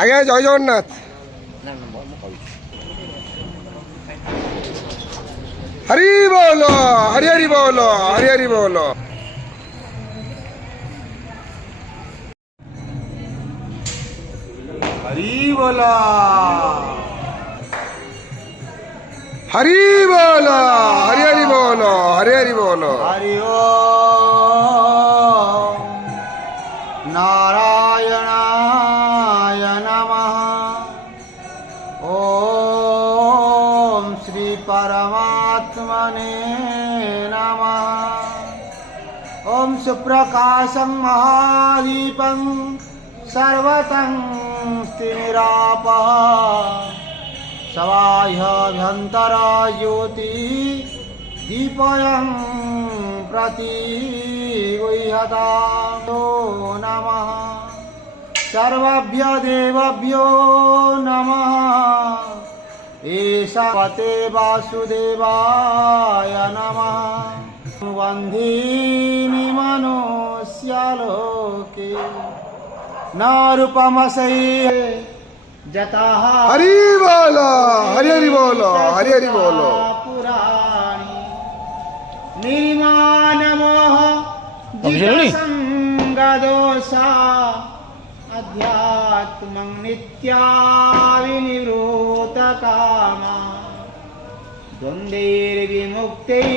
আগে জয় জগন্নাথ। হরি বল, হরি হরি বল, হরি হরি বল। হরি বল, হরি বল, হরি হরি বল, হরি হরি বল। हरि ओम नारायणाय नमः। ओम श्री परमात्मने नमः। ओम सुप्रकाशं महादीपं सर्वतं स्थिरापः सवाह्यभ्यन्तर ज्योति दीपयं प्रतिगृह्यता नमः। सर्वभ्यो देवभ्यो नमः। ईशावते वासुदेवाय नमः। वन्दिनी मनुष्यलोके न रूपमसैः जताः हरि बोल, हरि हरि बोल, हरि हरि बोल। पुराणी निर्माणमोह जितसंगदोषा अध्यात्मं नित्या विनिवृतकामा द्वन्द्वैर्विमुक्तै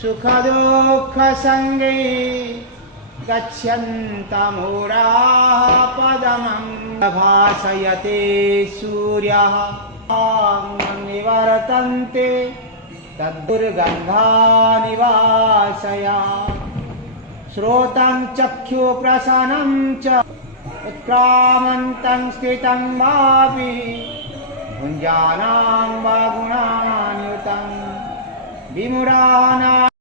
सुखदुःखसङ्गै गच्छन्तमूढाः पदमं भासयते सूर्यः निवर्तन्ते तद्दुर्गन्धानिवासया श्रोतं चक्षुप्रसनं च उत्क्रामन्तं स्थितं वापि भुञ्जानां वा गुणान्युतं विमुढानां